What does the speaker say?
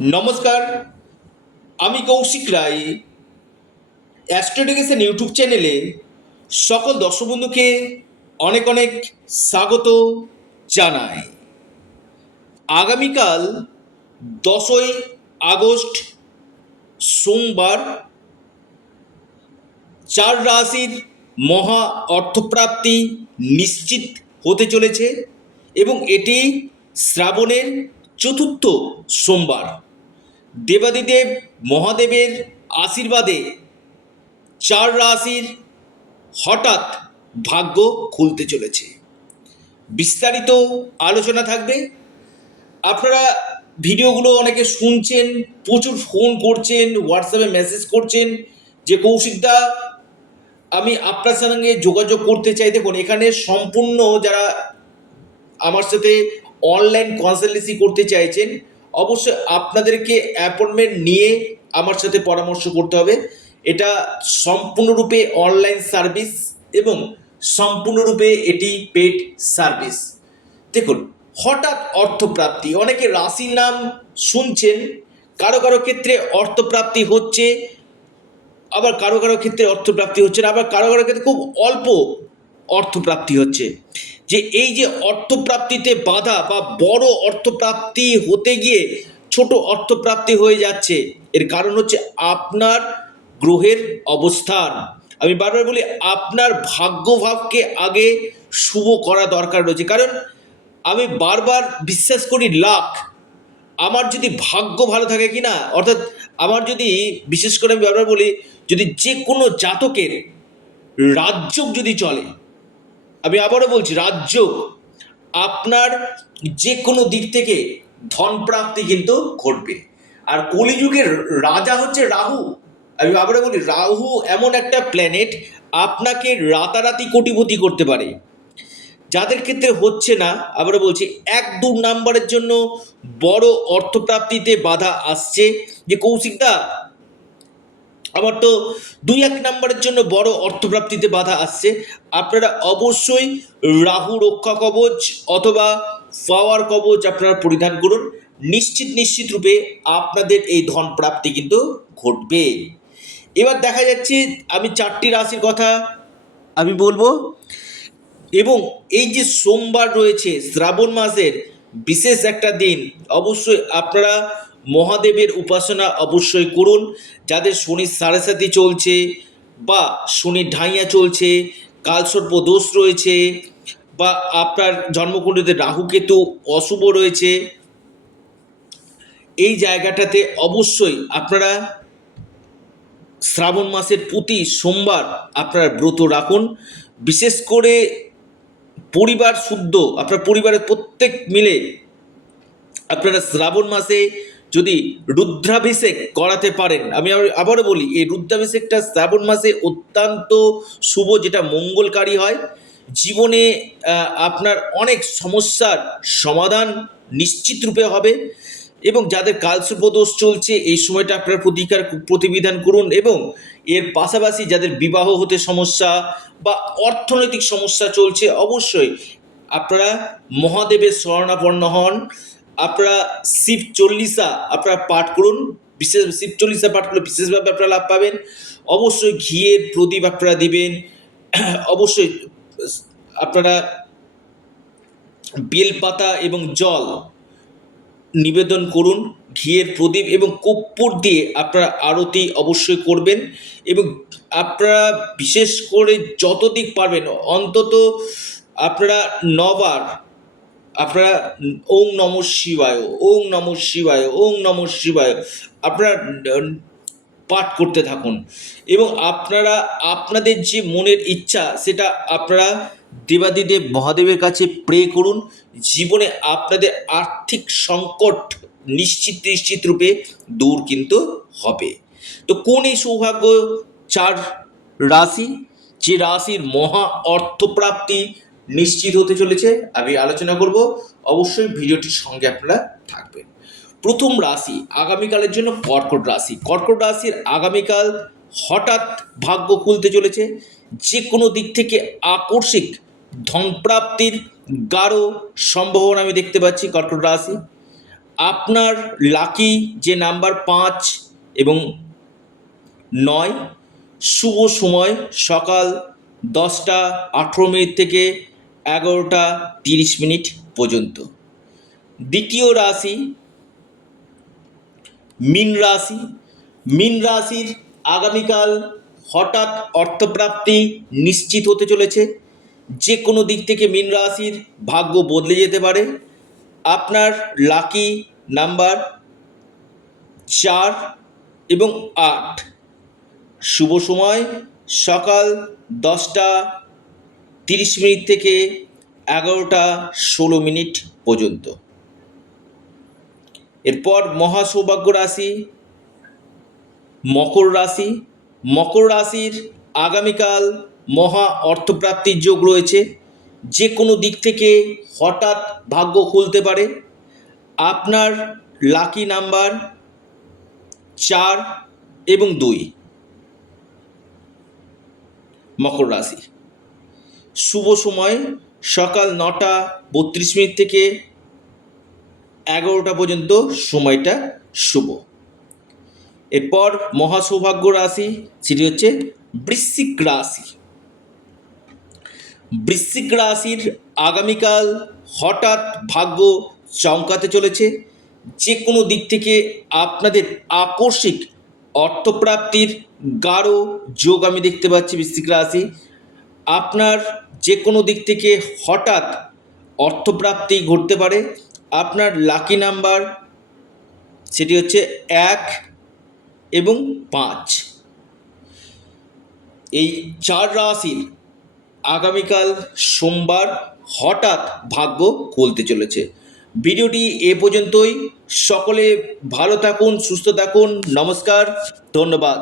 নমস্কার, আমি কৌশিক রায়। অ্যাস্ট্রোডিকেশন ইউটিউব চ্যানেলে সকল দর্শক বন্ধুকে অনেক অনেক স্বাগত জানাই। আগামীকাল 10ই আগস্ট সোমবার চার রাশির মহা অর্থপ্রাপ্তি নিশ্চিত হতে চলেছে এবং এটি শ্রাবণের চতুর্থ সোমবার। দেবাদিদেব মহাদেবের আশীর্বাদে চার রাশির হঠাৎ ভাগ্য খুলতে চলেছে। বিস্তারিত আলোচনা থাকবে। আপনারা ভিডিওগুলো অনেকে শুনছেন, প্রচুর ফোন করছেন, হোয়াটসঅ্যাপে মেসেজ করছেন যে কৌশিকদা আমি আপনার সঙ্গে যোগাযোগ করতে চাই। দেখুন, এখানে সম্পূর্ণ যারা আমার সাথে অনলাইন কনসালটেন্সি করতে চাইছেন অবশ্যই আপনাদেরকে অ্যাপয়েন্টমেন্ট নিয়ে আমার সাথে পরামর্শ করতে হবে। এটা সম্পূর্ণরূপে অনলাইন সার্ভিস এবং সম্পূর্ণরূপে এটি পেড সার্ভিস। দেখুন, হঠাৎ অর্থপ্রাপ্তি, অনেকে রাশির নাম শুনছেন, কারো কারো ক্ষেত্রে অর্থপ্রাপ্তি হচ্ছে, আবার কারো কারো ক্ষেত্রে অর্থপ্রাপ্তি হচ্ছে না, আবার কারো কারো ক্ষেত্রে খুব অল্প অর্থপ্রাপ্তি হচ্ছে। যে এই যে অর্থপ্রাপ্তিতে বাধা বা বড় অর্থপ্রাপ্তি হতে গিয়ে ছোট অর্থপ্রাপ্তি হয়ে যাচ্ছে, এর কারণ হচ্ছে আপনার গ্রহের অবস্থান। আমি বারবার বলি আপনার ভাগ্যভাবকে আগে শুভ করা দরকার রয়েছে। কারণ আমি বারবার বিশ্বাস করি লাক, আমার যদি ভাগ্য ভালো থাকে কি না, অর্থাৎ আমার যদি, বিশেষ করে আমি বারবার বলি, যদি যে কোনো জাতকের রাজযোগ যদি চলে, আমি আবারও বলছি রাজযোগ, আপনার যে কোনো দিক থেকে ধন প্রাপ্তি কিন্তু ঘটবে। আর কলিযুগের রাজা হচ্ছে রাহু। আমি আবারও বলি রাহু এমন একটা প্ল্যানেট আপনাকে রাতারাতি কোটিপতি করতে পারে। যাদের ক্ষেত্রে হচ্ছে না, আবারও বলছি, 1-2 নাম্বারের জন্য বড় অর্থপ্রাপ্তিতে বাধা আসছে। যে কৌশিকদা আমার তো 2-1 নাম্বারের জন্য বড় অর্থপ্রাপ্তিতে বাধা আসছে, আপনারা অবশ্যই রাহু রক্ষা কবচ অথবা পাওয়ার কবচ আপনারা পরিধান করুন। নিশ্চিত রূপে আপনাদের এই ধন প্রাপ্তি কিন্তু ঘটবে। এবার দেখা যাচ্ছে আমি 4টি রাশির কথা আমি বলবো, এবং এই যে সোমবার রয়েছে শ্রাবণ মাসের বিশেষ একটা দিন, অবশ্যই আপনারা মহাদেবের উপাসনা অবশ্যই করুন। যাদের শনির সাড়ে চলছে বা শনির ঢাইয়া চলছে, কালসর্প দোষ রয়েছে, বা আপনার জন্মকুণ্ডলীতে রাহুকেতু অশুভ রয়েছে, এই জায়গাটাতে অবশ্যই আপনারা শ্রাবণ মাসের প্রতি সোমবার আপনারা ব্রত রাখুন। বিশেষ করে পরিবার শুদ্ধ, আপনার পরিবারের প্রত্যেক মিলে আপনারা শ্রাবণ মাসে যদি রুদ্রাভিষেক করাতে পারেন, আমি আবারও বলি এই রুদ্রাভিষেকটা শ্রাবণ মাসে অত্যন্ত শুভ, যেটা মঙ্গলকারী হয়। জীবনে আপনার অনেক সমস্যার সমাধান নিশ্চিত রূপে হবে। এবং যাদের কালসর্পদোষ চলছে এই সময়টা আপনারা প্রতিবিধান করুন। এবং এর পাশাপাশি যাদের বিবাহ হতে সমস্যা বা অর্থনৈতিক সমস্যা চলছে, অবশ্যই আপনারা মহাদেবের শরণাপন্ন হন। আপনারা শিব চল্লিশা আপনারা পাঠ করুন। বিশেষ শিব চল্লিশা পাঠ করলে বিশেষভাবে আপনারা লাভ পাবেন। অবশ্যই ঘিয়ের প্রদীপ আপনারা দিবেন। অবশ্যই আপনারা বেলপাতা এবং জল নিবেদন করুন, ঘিয়ের প্রদীপ এবং কর্পূর দিয়ে আপনারা আরতি অবশ্যই করবেন। এবং আপনারা বিশেষ করে যতদিক পারবেন অন্তত আপনারা 9বার আপনারা ওং নমঃ শিবায়, ওং নমঃ শিবায়, ওং নমঃ শিবায় আপনারা পাঠ করতে থাকুন। এবং আপনারা আপনাদের যে মনের ইচ্ছা সেটা আপনারা দেবাদিদেব মহাদেবের কাছে প্রে করুন। জীবনে আপনাদের আর্থিক সংকট নিশ্চিত রূপে দূর কিন্তু হবে। তো কোন এই সৌভাগ্য 4 রাশি, যে রাশির মহা অর্থপ্রাপ্তি নিশ্চিত হতে চলেছে আমি আলোচনা করব। অবশ্যই ভিডিওটির সঙ্গে আপনারা থাকবেন। প্রথম রাশি আগামীকালের জন্য কর্কট রাশি। কর্কট রাশির আগামীকাল হঠাৎ ভাগ্য খুলতে চলেছে। যে কোনো দিক থেকে আকস্মিক ধনপ্রাপ্তির গাঢ় সম্ভাবনা আমি দেখতে পাচ্ছি কর্কট রাশি। আপনার লাকি যে নাম্বার 5 এবং 9, শুভ সময় সকাল 10টা 18 মিনিট থেকে 11টা 30 মিনিট পর্যন্ত। দ্বিতীয় রাশি মীন রাশি। মীন রাশির আগামীকাল হঠাৎ অর্থপ্রাপ্তি নিশ্চিত হতে চলেছে। যে কোনো দিক থেকে মীন রাশির ভাগ্য বদলে যেতে পারে। আপনার লাকি নাম্বার 4 এবং 8, শুভ সময় সকাল 10টা 30 মিনিট থেকে 11টা 16 মিনিট পর্যন্ত। এরপর মহা সৌভাগ্য রাশি মকর রাশি। মকর রাশির আগামীকাল মহা অর্থপ্রাপ্তির যোগ রয়েছে। যে কোনো দিক থেকে হঠাৎ ভাগ্য খুলতে পারে। আপনার লাকি নাম্বার 4 এবং 2, মকর রাশি। শুভ সময় সকাল 9টা 32 মিনিট থেকে 11টা পর্যন্ত, সময়টা শুভ। এরপর মহা সৌভাগ্য রাশি সেটি হচ্ছে বৃশ্চিক রাশি। বৃশ্চিক রাশির আগামীকাল হঠাৎ ভাগ্য চমকাতে চলেছে। যে কোনো দিক থেকে আপনাদের আকস্মিক অর্থপ্রাপ্তির গাঢ় যোগ আমি দেখতে পাচ্ছি বৃশ্চিক রাশি। আপনার যে কোনো দিক থেকে হঠাৎ অর্থপ্রাপ্তি ঘটতে পারে। আপনার লাকি নাম্বার সেটি হচ্ছে 1 এবং 5। এই 4 রাশির আগামীকাল সোমবার হঠাৎ ভাগ্য খুলতে চলেছে। ভিডিওটি এ পর্যন্তই। সকলে ভালো থাকুন, সুস্থ থাকুন। নমস্কার, ধন্যবাদ।